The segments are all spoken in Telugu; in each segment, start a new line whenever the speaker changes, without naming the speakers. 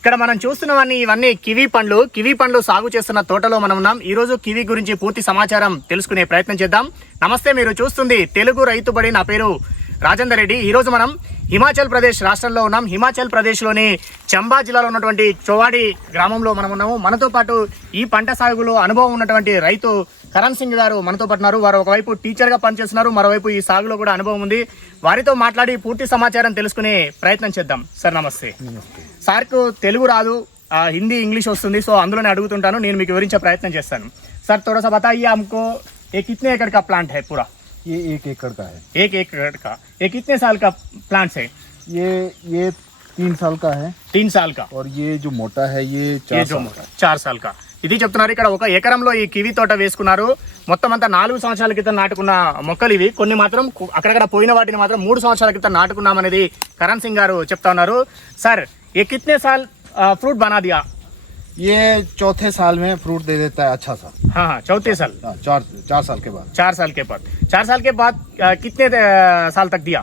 ఇక్కడ మనం చూస్తున్నవన్నీ ఇవన్నీ కివీ పండ్లు. కివీ పండ్లు సాగు చేస్తున్న తోటలో మనం ఉన్నాం. ఈరోజు కివీ గురించి పూర్తి సమాచారం తెలుసుకునే ప్రయత్నం చేద్దాం. నమస్తే మీరు చూస్తుంది తెలుగు రైతు బడి. నా పేరు రాజేందర్ రెడ్డి. ఈరోజు మనం హిమాచల్ ప్రదేశ్ రాష్ట్రంలో ఉన్నాం. హిమాచల్ ప్రదేశ్లోని చంబా జిల్లాలో ఉన్నటువంటి చోవాడి గ్రామంలో మనం ఉన్నాము. మనతో పాటు ఈ పంట సాగులో అనుభవం ఉన్నటువంటి రైతు కరణ్ సింగ్ గారు మనతో పాటు ఉన్నారు. వారు ఒకవైపు టీచర్గా పనిచేస్తున్నారు. మరోవైపు ఈ సాగులో కూడా అనుభవం ఉంది. వారితో మాట్లాడి పూర్తి సమాచారం తెలుసుకునే ప్రయత్నం చేద్దాం. సార్ నమస్తే. సార్కు తెలుగు రాదు ఆ, హిందీ ఇంగ్లీష్ వస్తుంది సో అందులోనే అడుగుతుంటాను నేను మీకు వివరించే ప్రయత్నం చేస్తాను సార్ थोड़ा सा बताइए हमको ये कितने एकड़ का प्लांट है पूरा
ये एक एकड़ का है
एक एकड़ का ये कितने साल का प्लांट है
ये ये तीन साल का है
तीन साल का
और ये जो मोटा है ये
ఏ
चार
జో
साल
మోటా. చార్ సాల్ కా ఇది చెప్తున్నారు ఇక్కడ ఒక ఎకరంలో ఈ కివి తోట వేసుకున్నారు మొత్తం అంతా నాలుగు సంవత్సరాల క్రితం నాటుకున్న మొక్కలు ఇవి కొన్ని మాత్రం కు- అక్కడక్కడ పోయిన వాటిని మాత్రం మూడు సంవత్సరాల క్రితం నాటుకున్నాం అనేది కరణ్ సింగ్ గారు చెప్తా ఉన్నారు సార్ ఏ కిత్నే సాల్ ఫ్రూట్ బనా దియా
ये चौथे साल में फ्रूट दे देता है अच्छा सा
हाँ हाँ चौथे साल
हाँ, चार चार साल के बाद
चार साल के बाद चार साल के बाद अ, कितने अ, साल तक दिया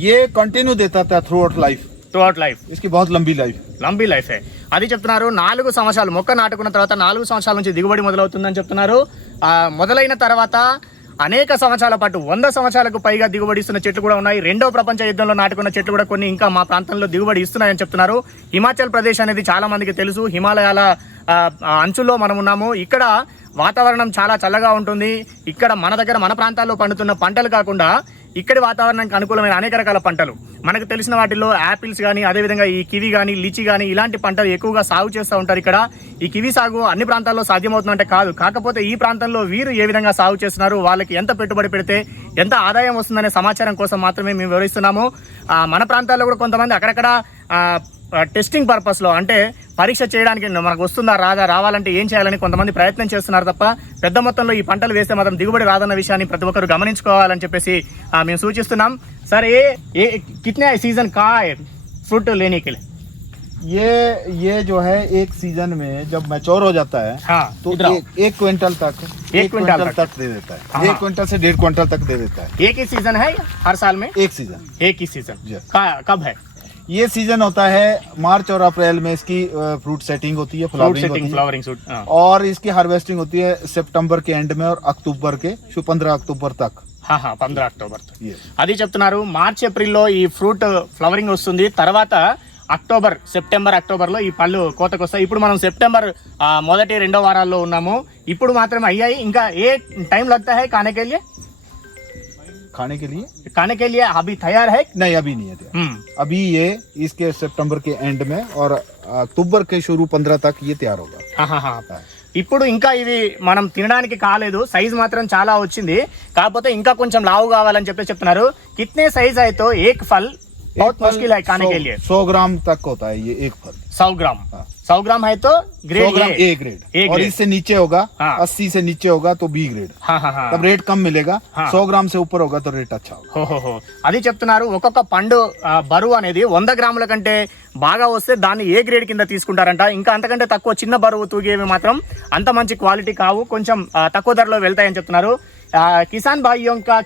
ये कंटिन्यू देता था throughout
life throughout life
इसकी बहुत लंबी लाइफ
లంబీ లైఫ్ అది చెప్తున్నారు నాలుగు సంవత్సరాలు మొక్క నాటుకున్న తర్వాత నాలుగు సంవత్సరాల నుంచి దిగుబడి మొదలవుతుందని చెప్తున్నారు ఆ, మొదలైన తర్వాత అనేక సంవత్సరాల పాటు వంద సంవత్సరాలకు పైగా దిగుబడి ఇస్తున్న చెట్లు కూడా ఉన్నాయి. రెండో ప్రపంచ యుద్ధంలో నాటుకున్న చెట్లు కూడా కొన్ని ఇంకా మా ప్రాంతంలో దిగుబడి ఇస్తున్నాయని చెప్తున్నారు. హిమాచల్ ప్రదేశ్ అనేది చాలా మందికి తెలుసు. హిమాలయాల అంచుల్లో మనం ఉన్నాము. ఇక్కడ వాతావరణం చాలా చల్లగా ఉంటుంది. ఇక్కడ మన దగ్గర మన ప్రాంతాల్లో పండుతున్న పంటలు కాకుండా ఇక్కడి వాతావరణానికి అనుకూలమైన అనేక రకాల పంటలు. మనకు తెలిసిన వాటిల్లో యాపిల్స్ కానీ అదేవిధంగా ఈ కివి కానీ లిచి కానీ ఇలాంటి పంటలు ఎక్కువగా సాగు చేస్తూ ఉంటారు ఇక్కడ. ఈ కివి సాగు అన్ని ప్రాంతాల్లో సాధ్యమవుతుందంటే కాదు. కాకపోతే ఈ ప్రాంతంలో వీరు ఏ విధంగా సాగు చేస్తున్నారు వాళ్ళకి ఎంత పెట్టుబడి పెడితే ఎంత ఆదాయం వస్తుందనే సమాచారం కోసం మాత్రమే మేము వివరిస్తున్నాము. మన ప్రాంతాల్లో కూడా కొంతమంది అక్కడక్కడ టెస్టింగ్ పర్పస్లో అంటే పరీక్ష చేయడానికి మనకు వస్తుందా రాదా రావాలంటే ఏం చేయాలని కొంతమంది ప్రయత్నం చేస్తున్నారు తప్ప పెద్ద మొత్తంలో ఈ పంటలు వేస్తే మాత్రం దిగుబడి రాదన్న విషయాన్ని ప్రతి ఒక్కరు గమనించుకోవాలని చెప్పేసి ఆ, మేము సూచిస్తున్నాం సరే ఏ ఏ కితనే సీజన్ కా ఫ్రూట్ లేనికి
ये ये जो है एक सीजन में जब मैच्योर हो जाता है तो
इधर आओ।
एक, एक क्विंटल तक
एक क्विंटल तक।
तक दे देता
हाँ।
है एक क्विंटल से डेढ़ क्विंटल तक दे देता है
एक ही सीजन है हर साल में
एक सीजन
एक ही सीजन
जी।
का- कब है
ये सीजन होता है मार्च और अप्रैल में इसकी फ्रूट सेटिंग होती है
फ्रूट
फ्लावरिंग
सेटिंग
होती है
फ्लावरिंग सूट
और इसकी हार्वेस्टिंग होती है सितंबर के एंड में और अक्टूबर के पंद्रह अक्टूबर तक
పంద్ర అక్టోబర్
ये
అది చెప్తున్నారు మార్చ్ ఏప్రిల్లో ఈ ఫ్రూట్ ఫ్లవరింగ్ వస్తుంది తర్వాత అక్టోబర్ సెప్టెంబర్ అక్టోబర్ లో ఈ పళ్ళు కోతకు వస్తాయి ఇప్పుడు మనం సెప్టెంబర్ ఆ, మొదటి రెండో వారాల్లో ఉన్నాము ఇప్పుడు మాత్రమే అయ్యాయి ఇంకా ఏ టైం लगता है खाने के लिए
खाने के लिए
खाने के लिए अभी तैयार है
नहीं अभी नहीं है तैयार।
हम्म,
अभी ये इसके सितंबर के एंड में और अक्टूबर के शुरू पंद्रह तक ये तैयार होगा
हाँ, हाँ, हाँ. ఇప్పుడు ఇంకా ఇవి మనం తినడానికి కాలేదు సైజ్ మాత్రం చాలా వచ్చింది కాకపోతే ఇంకా కొంచెం లావు కావాలని చెప్పి చెప్తున్నారు కిత్నే సైజ్ అయితే ఏక్ ఫల్ बहुत मुश्किल है खाने के लिए
सौ ग्राम तक होता है ये एक फल
सौ ग्राम
हाँ।
सौ ग्राम है तो ग्रेड ए
ग्रेड
ए
और इससे e नीचे होगा अस्सी से नीचे होगा तो बी ग्रेड तब रेट कम मिलेगा सौ గ్రామ్స్ సూపర్ ఒక రేట్
అచ్చా అది చెప్తున్నారు ఒక్కొక్క పండు బరువు అనేది వంద గ్రాముల కంటే బాగా వస్తే దాన్ని ఏ గ్రేడ్ కింద తీసుకుంటారంట? ఇంకా అంతకంటే తక్కువ చిన్న బరువు తూగేవి మాత్రం అంత మంచి క్వాలిటీ కావు కొంచెం తక్కువ ధరలో వెళ్తాయని చెప్తున్నారు. కిసాన్ భాయ్ యొక్క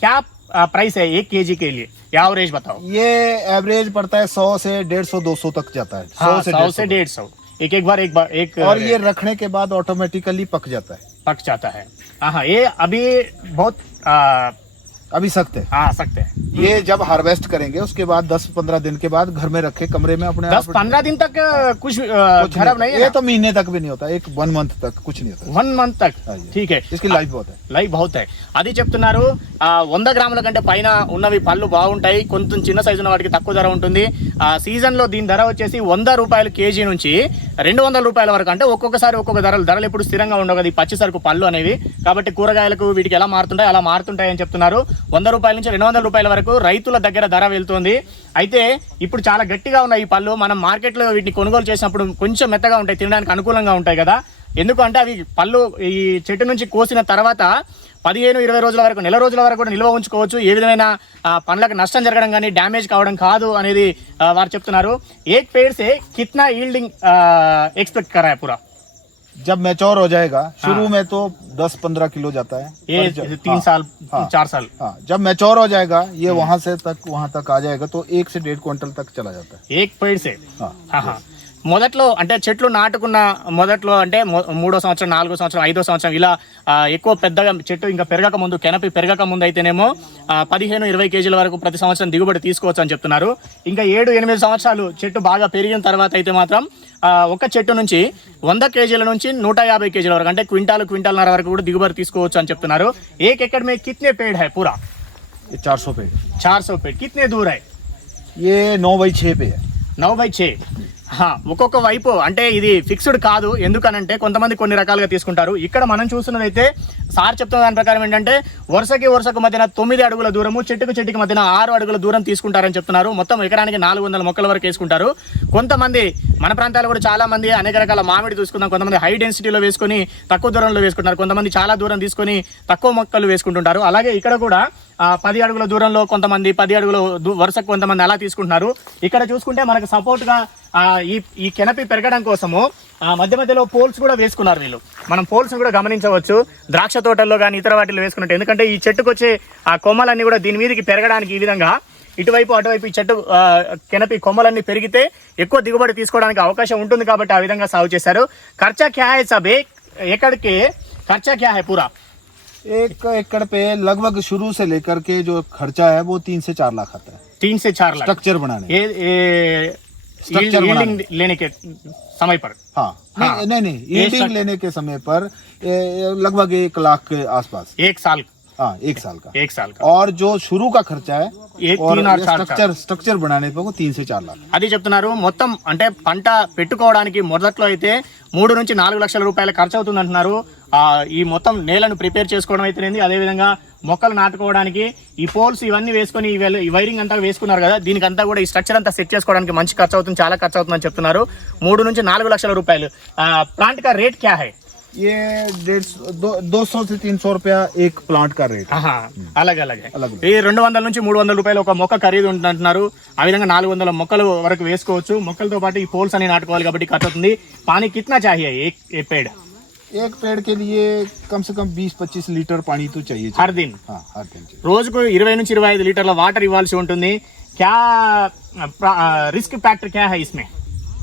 క్యాప్ प्राइस है एक केजी के लिए। या एवरेज बताओ।
ये एवरेज पड़ता है सौ से डेढ़ सौ दो सौ तक जाता है।
हाँ,
सौ से डेढ़
से एक एक बार एक बार एक
और ये रखने के बाद ऑटोमेटिकली पक जाता है।
पक जाता है हाँ ये अभी बहुत आ,
अभी सख्त है
हाँ सकते हैं
ये जब हार्वेस्ट करेंगे उसके बाद दस पंद्रह दिन के बाद घर में रखे कमरे में अपने
दस
आप
पंद्रह दिन तक आ, कुछ आ,
कुछ
खराब नहीं है
ये
ना?
तो महीने तक भी नहीं होता एक वन मंथ तक कुछ नहीं होता
వన్ మంత్ తక్
हाँ जी।
ఠీక్ హై
इसकी लाइफ बहुत है
లైవ్ అవుతాయి అది చెప్తున్నారు ఆ వంద గ్రాముల కంటే పైన ఉన్నవి పళ్ళు బాగుంటాయి కొంచెం చిన్న సైజు ఉన్న వాటికి తక్కువ ధర ఉంటుంది ఆ సీజన్ లో దీని ధర వచ్చేసి వంద రూపాయలు కేజీ నుంచి రెండు వందల రూపాయల వరకు అంటే ఒక్కొక్కసారి ఒక్కొక్క ధరలు. ధరలు ఎప్పుడు స్థిరంగా ఉండవు కదా ఈ పచ్చి సరుకు పళ్ళు అనేవి. కాబట్టి కూరగాయలకు వీటికి ఎలా మారుతుంటాయి? అలా మారుతుంటాయని చెప్తున్నారు. వంద రూపాయల నుంచి రెండు వందల రూపాయల వరకు రైతుల దగ్గర ధర వెళ్తుంది. అయితే ఇప్పుడు చాలా గట్టిగా ఉన్నాయి ఈ పళ్ళు మనం మార్కెట్లో వీటిని కొనుగోలు చేసినప్పుడు కొంచెం మెత్తగా ఉంటాయి తినడానికి అనుకూలంగా ఉంటాయి కదా. ఎందుకంటే అవి పళ్ళు ఈ చెట్టు నుంచి కోసిన తర్వాత పదిహేను ఇరవై రోజుల వరకు నెల రోజుల వరకు కూడా నిల్వ ఉంచుకోవచ్చు ఏ విధమైన ఆ, పండ్లకు నష్టం జరగడం కానీ డ్యామేజ్ కావడం కాదు అనేది ఆ, వారు చెప్తున్నారు ఏక్ పేడ్ సే కిత్నా ఈల్డింగ్ ఎక్స్పెక్ట్ కరా है पूरा
जब मैच्योर हो जाएगा शुरू में तो दस पंद्रह किलो जाता है
ये
पर जब-
तीन
हाँ,
साल
हाँ।
चार साल
हाँ जब मैच्योर हो जाएगा ये वहां से तक वहां तक आ जाएगा तो एक से डेढ़ क्विंटल तक चला जाता है
एक पेड़ से
हाँ
हाँ हाँ మొదట్లో అంటే చెట్లు నాటుకున్న మొదట్లో అంటే మొ- మూడో సంవత్సరం నాలుగో సంవత్సరం ఐదో సంవత్సరం ఇలా ఆ, ఎక్కువ పెద్దగా చెట్టు ఇంకా పెరగక ముందు కెనపి పెరగక ముందు అయితేనేమో ఆ, పదిహేను ఇరవై కేజీల వరకు ప్రతి సంవత్సరం దిగుబడి తీసుకోవచ్చు అని చెప్తున్నారు ఇంకా ఏడు ఎనిమిది సంవత్సరాలు చెట్టు బాగా పెరిగిన తర్వాత అయితే మాత్రం ఆ, ఒక చెట్టు నుంచి వంద కేజీల నుంచి నూట యాభై కేజీల వరకు అంటే క్వింటాల్ క్వింటాల్న్నర వరకు కూడా దిగుబడి తీసుకోవచ్చు అని చెప్తున్నారు ఏక్ ఎక్కడ మే కిత్నే పేడ్ హై పూరా
ये चार सौ पे
చార్ సో పేడ్ కిత్నే దూర్ హై
ये नौ बाई छः पे है
నవ్ బై చే హా, ఒక్కొక్క వైపు అంటే ఇది ఫిక్స్డ్ కాదు. ఎందుకనంటే కొంతమంది కొన్ని రకాలుగా తీసుకుంటారు. ఇక్కడ మనం చూస్తున్నదైతే సార్ చెప్తున్న దాని ప్రకారం ఏంటంటే వరుసకి వరుసకు మధ్యన తొమ్మిది అడుగుల దూరము చెట్టుకు చెట్టుకి మధ్యన ఆరు అడుగుల దూరం తీసుకుంటారని చెప్తున్నారు. మొత్తం ఎకరానికి నాలుగు వందల మొక్కల వరకు వేసుకుంటారు. కొంతమంది మన ప్రాంతాలు కూడా చాలా మంది అనేక రకాల మామిడి చూసుకుందాం కొంతమంది హై డెన్సిటీలో వేసుకొని తక్కువ దూరంలో వేసుకుంటారు కొంతమంది చాలా దూరం తీసుకొని తక్కువ మొక్కలు వేసుకుంటుంటారు. అలాగే ఇక్కడ కూడా పది అడుగుల దూరంలో కొంతమంది పది అడుగుల వరుసకు కొంతమంది అలా తీసుకుంటున్నారు. ఇక్కడ చూసుకుంటే మనకు సపోర్ట్గా ఈ ఈ కెనపి పెరగడం కోసము ఆ, మధ్య మధ్యలో పోల్స్ కూడా వేసుకున్నారు వీళ్ళు మనం పోల్స్ కూడా గమనించవచ్చు ద్రాక్ష తోటల్లో కానీ ఇతర వాటిలో వేసుకున్నట్టు ఎందుకంటే ఈ చెట్టుకు వచ్చే ఆ కొమ్మలన్నీ కూడా దీని మీదకి పెరగడానికి ఈ విధంగా ఇటువైపు అటువైపు ఈ చెట్టు ఆ, కెనపి కొమ్మలన్నీ పెరిగితే ఎక్కువ దిగుబడి తీసుకోవడానికి అవకాశం ఉంటుంది కాబట్టి ఆ విధంగా సాగు చేశారు ఖర్చా క్యా హై సబ్ ఏ- ఎక్కడికి ఖర్చా క్యా హై పూరా
एक एकड़ पे लगभग शुरू से लेकर के जो खर्चा है वो तीन से चार लाख आता है
तीन से चार लाख
स्ट्रक्चर बनाने
ये ये
Structure
यील्डिंग लेने के समय पर
हाँ
हाँ।
नहीं नहीं नहीं
ये
यील्डिंग
स्ट्रक-
लेने के समय पर ए, लगभग एक लाख के आसपास
एक साल
हाँ एक साल का
एक साल का
और जो शुरू का खर्चा है
ये
और
तीन और चार का।
स्ट्रक्चर स्ट्रक्चर बनाने पे वो तीन से चार लाख
అది చెప్తున్నారు మొత్తం అంటే పంట పెట్టుకోవడానికి మొదట్లో అయితే మూడు నుంచి నాలుగు లక్షల రూపాయల ఖర్చు అవుతుంది అంటున్నారు ఆ ఈ మొత్తం నేలను ప్రిపేర్ చేసుకోవడం అయితేనేది అదేవిధంగా మొక్కలు నాటుకోవడానికి ఈ పోల్స్ ఇవన్నీ వేసుకొని ఈ వెల్- ఈ వైరింగ్ అంతా వేసుకున్నారు కదా దీనికంతా కూడా ఈ స్ట్రక్చర్ అంతా సెట్ చేసుకోవడానికి మంచి ఖర్చు అవుతుంది చాలా ఖర్చు అవుతుందని చెప్తున్నారు మూడు నుంచి నాలుగు లక్షల రూపాయలు ప్లాంట్ కా రేట్ క్యా హై
ये डेढ़ सौ दो, दो सौ से तीन सौ रुपया एक प्लांट का रेट
ఆహా, అలాగే అలాగే
అలాగే.
ఈ రెండు వందల నుంచి మూడు వందల రూపాయలు ఒక మొక్క ఖరీదు ఉంటుంది అంటున్నారు ఆ విధంగా నాలుగు వందల మొక్కలు వరకు వేసుకోవచ్చు మొక్కలతో పాటు ఈ పోల్స్ అని నాటుకోవాలి కాబట్టి ఖర్చు అవుతుంది పానీ కిత్నా చాహియే ఏ- ఏ పేడ్
एक पेड़ के लिए कम से कम बीस पच्चीस लीटर पानी तो चाहिए
హర్ దిన్
हाँ हर दिन चाहिए
రోజుకు ఇరవై నుంచి ఇరవై ఐదు లీటర్ల వాటర్ ఇవ్వాల్సి ఉంటుంది క్యా రిస్క్ ఫ్యాక్టర్ క్యా హై ఇస్మే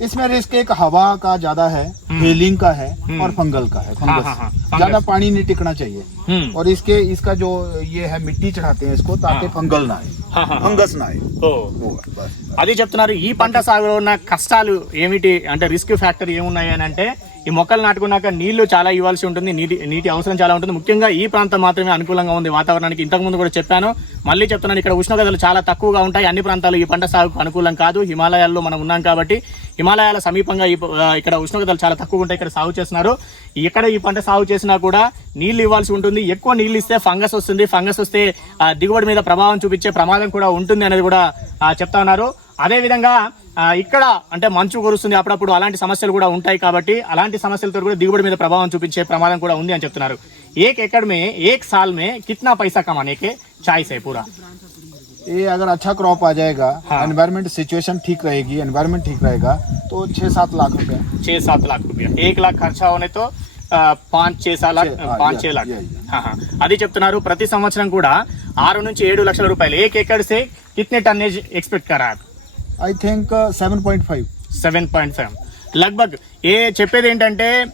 इसमें रिस्क एक हवा का ज्यादा है हेलिंग का है और फंगल का है
हम्म। हाँ, हाँ,
फंगस
फंगस।
ज्यादा पानी नहीं टिकना चाहिए
हम्म।
और इसके इसका जो ये है मिट्टी चढ़ाते हैं इसको ताकि फंगल ना
हाँ,
आए
हाँ,
फंगस ना आए
ఓ
वो बस
అది చెప్తున్నారు ఈ పంట సాగులో ఉన్న కష్టాలు ఏమిటి అంటే రిస్క్ ఫ్యాక్టర్ ఏమున్నాయి అని అంటే ఈ మొక్కలు నాటుకున్నాక నీళ్ళు చాలా ఇవ్వాల్సి ఉంటుంది. నీటి నీటి అవసరం చాలా ఉంటుంది. ముఖ్యంగా ఈ ప్రాంతం మాత్రమే అనుకూలంగా ఉంది వాతావరణానికి. ఇంతకుముందు కూడా చెప్పాను. మళ్ళీ చెప్తున్నాను ఇక్కడ ఉష్ణోగ్రతలు చాలా తక్కువగా ఉంటాయి. అన్ని ప్రాంతాలు ఈ పంట సాగుకు అనుకూలం కాదు. హిమాలయాల్లో మనం ఉన్నాం కాబట్టి హిమాలయాల సమీపంగా ఈ ఇక్కడ ఉష్ణోగ్రతలు చాలా తక్కువ ఉంటాయి. ఇక్కడ సాగు చేస్తున్నారు. ఇక్కడ ఈ పంట సాగు చేసినా కూడా నీళ్ళు ఇవ్వాల్సి ఉంటుంది. ఎక్కువ నీళ్ళు ఇస్తే ఫంగస్ వస్తుంది. ఫంగస్ వస్తే దిగుబడి మీద ప్రభావం చూపించే ప్రమాదం కూడా ఉంటుంది అనేది కూడా చెప్తా ఉన్నారు. అదే విధంగా ఆ, ఇక్కడ అంటే మంచు కురుస్తుంది అప్పుడప్పుడు అలాంటి సమస్యలు కూడా ఉంటాయి కాబట్టి అలాంటి సమస్యలతో కూడా దిగుబడి మీద ప్రభావం చూపించే ప్రమాదం కూడా ఉంది అని చెప్తున్నారు ఏక్ ఎకడ్ మే ఏక్ సాల్ మే కిత్నా పైసా కమానే కే చాయిస్ है पूरा
ये अगर अच्छा क्रॉप आ जाएगा
हाँ।
एनवायरमेंट सिचुएशन ठीक रहेगी एनवायरमेंट ठीक रहेगा तो छह सात लाख रुपए
छह सात लाख रुपया एक लाख खर्चा होने तो ఆ, పాంచ్ छह साल
छह, हाँ,
పాంచ్
yeah,
छह लाख
yeah, yeah.
हाँ, हाँ. అది చెప్తున్నారు ప్రతి సంవత్సరం కూడా ఆరు నుంచి ఏడు లక్షల రూపాయలు ఏక్ ఎకడ్ సే కితనే టన్నేజ్ ఎక్స్పెక్ట్ కరా
I think seven point five
seven point five. లగ్భగ్ ఏ చెప్పేది ఏంటంటే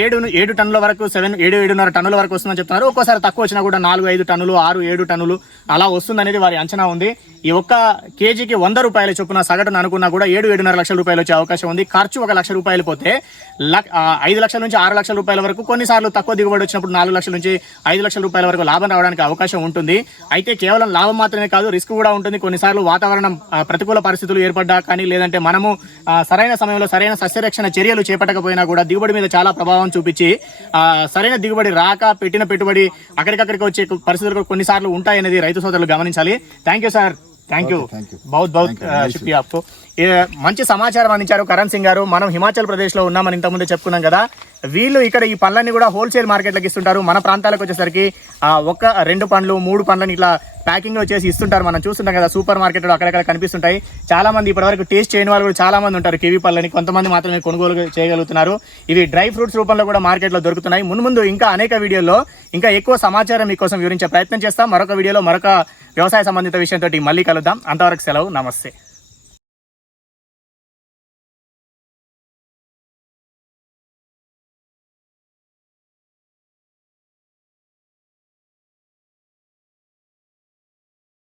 ఏడు ఏడు టన్నుల వరకు సెవెన్ ఏడు ఏడున్నర టన్నుల వరకు వస్తుందని చెప్తున్నారు. ఒక్కోసారి తక్కువ వచ్చినా కూడా నాలుగు ఐదు టన్నులు ఆరు ఏడు టన్నులు అలా వస్తుందనేది వారి అంచనా ఉంది. ఈ ఒక్క కేజీకి వంద రూపాయల చొప్పున సగటున అనుకున్నా కూడా ఏడు ఏడున్నర లక్షల రూపాయలు వచ్చే అవకాశం ఉంది. ఖర్చు ఒక లక్ష రూపాయలు పోతే ఐదు లక్షల నుంచి ఆరు లక్షల రూపాయల వరకు కొన్నిసార్లు తక్కువ దిగుబడి వచ్చినప్పుడు నాలుగు లక్షల నుంచి ఐదు లక్షల రూపాయల వరకు లాభం రావడానికి అవకాశం ఉంటుంది. అయితే కేవలం లాభం మాత్రమే కాదు రిస్క్ కూడా ఉంటుంది. కొన్నిసార్లు వాతావరణం ప్రతికూల పరిస్థితులు ఏర్పడ్డా కానీ లేదంటే మనము సరైన సమయంలో సరైన సస్యరక్షణ చర్యలు చేపట్టకపోయినా కూడా దిగుబడి మీద చాలా ప్రభావం చూపించి ఆ, సరైన దిగుబడి రాక పెట్టిన పెట్టుబడి అక్కడికక్కడికి వచ్చే పరిస్థితులు కొన్నిసార్లు ఉంటాయనేది రైతు సోదరులు గమనించాలి thank you sir thank you
Okay, thank you.
Both both
Thank you. Nice.
శుక్రియా आपको. మంచి సమాచారం అందించారు కరణ్ సింగ్ గారు. మనం హిమాచల్ ప్రదేశ్లో ఉన్నామని ఇంతకుముందు చెప్పుకున్నాం కదా. వీళ్ళు ఇక్కడ ఈ పండ్లన్నీ కూడా హోల్సేల్ మార్కెట్లకు ఇస్తుంటారు. మన ప్రాంతాలకు వచ్చేసరికి ఒక రెండు పండ్లు మూడు పండ్లని ఇట్లా ప్యాకింగ్ చేసి ఇస్తుంటారు. మనం చూస్తుంటాం కదా సూపర్ మార్కెట్లో అక్కడక్కడ కనిపిస్తుంటాయి. చాలా మంది ఇప్పటివరకు టేస్ట్ చేయని వాళ్ళు కూడా చాలా మంది ఉంటారు కివి పళ్ళని కొంతమంది మాత్రమే కొనుగోలు చేయగలుగుతున్నారు. ఇవి డ్రై ఫ్రూట్స్ రూపంలో కూడా మార్కెట్లో దొరుకుతున్నాయి. ముందు ముందు ఇంకా అనేక వీడియోల్లో ఇంకా ఎక్కువ సమాచారం మీకోసం వివరించే ప్రయత్నం చేస్తాం. మరొక వీడియోలో మరొక వ్యవసాయ సంబంధిత విషయంతో మళ్ళీ కలుద్దాం. అంతవరకు సెలవు. నమస్తే.